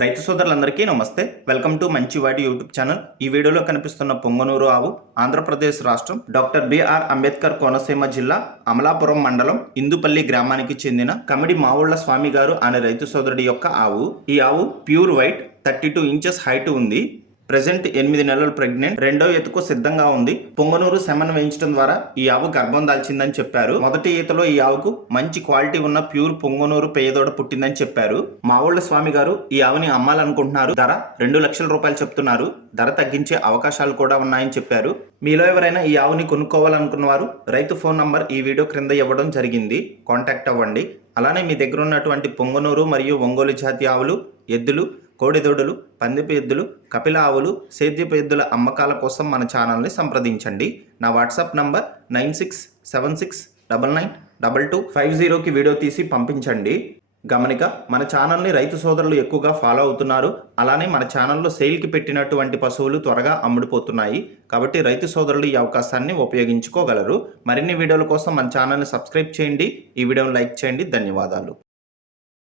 రైతు సోదరులందరికీ నమస్తే. వెల్కమ్ టు మంచివాడి యూట్యూబ్ ఛానల్. ఈ వీడియోలో కనిపిస్తున్న పొంగనూరు ఆవు ఆంధ్రప్రదేశ్ రాష్ట్రం డాక్టర్ బిఆర్ అంబేద్కర్ కోనసీమ జిల్లా అమలాపురం మండలం ఇందుపల్లి గ్రామానికి చెందిన కమిడి మావుళ్ల స్వామి గారు అనే రైతు సోదరుడి యొక్క ఆవు. ఈ ఆవు ప్యూర్ వైట్, 32 ఇంచెస్ హైట్ ఉంది. ప్రెజెంట్ 8 నెలలు ప్రెగ్నెంట్, రెండో ఈతకు సిద్ధంగా ఉంది. పొంగనూరు సెమన్ వేయించడం ద్వారా ఈ ఆవు గర్భం దాల్చిందని చెప్పారు. మొదటి ఈతలో ఈ ఆవుకు మంచి క్వాలిటీ ఉన్న ప్యూర్ పొంగనూరు పేదోడ పుట్టిందని చెప్పారు. మావుళ్ల స్వామి గారు ఈ ఆవుని అమ్మాలనుకుంటున్నారు. ధర 2 లక్షల రూపాయలు చెప్తున్నారు. ధర తగ్గించే అవకాశాలు కూడా ఉన్నాయని చెప్పారు. మీలో ఎవరైనా ఈ ఆవుని కొనుక్కోవాలనుకున్న వారు రైతు ఫోన్ నంబర్ ఈ వీడియో క్రింద ఇవ్వడం జరిగింది. కాంటాక్ట్ అవ్వండి. అలానే మీ దగ్గర ఉన్నటువంటి పొంగనూరు మరియు ఒంగోలు జాతి ఆవులు, ఎద్దులు, కోడిదొడులు, పందిపు ఎద్దులు, కపిల ఆవులు, సేద్యపు ఎద్దుల అమ్మకాల కోసం మన ఛానల్ని సంప్రదించండి. నా వాట్సాప్ నంబర్ 9676992250కి వీడియో తీసి పంపించండి. గమనిక, మన ఛానల్ని రైతు సోదరులు ఎక్కువగా ఫాలో అవుతున్నారు. అలానే మన ఛానల్లో సేల్కి పెట్టినటువంటి పశువులు త్వరగా అమ్ముడుపోతున్నాయి. కాబట్టి రైతు సోదరులు ఈ అవకాశాన్ని ఉపయోగించుకోగలరు. మరిన్ని వీడియోల కోసం మన ఛానల్ని సబ్స్క్రైబ్ చేయండి. ఈ వీడియోని లైక్ చేయండి. ధన్యవాదాలు.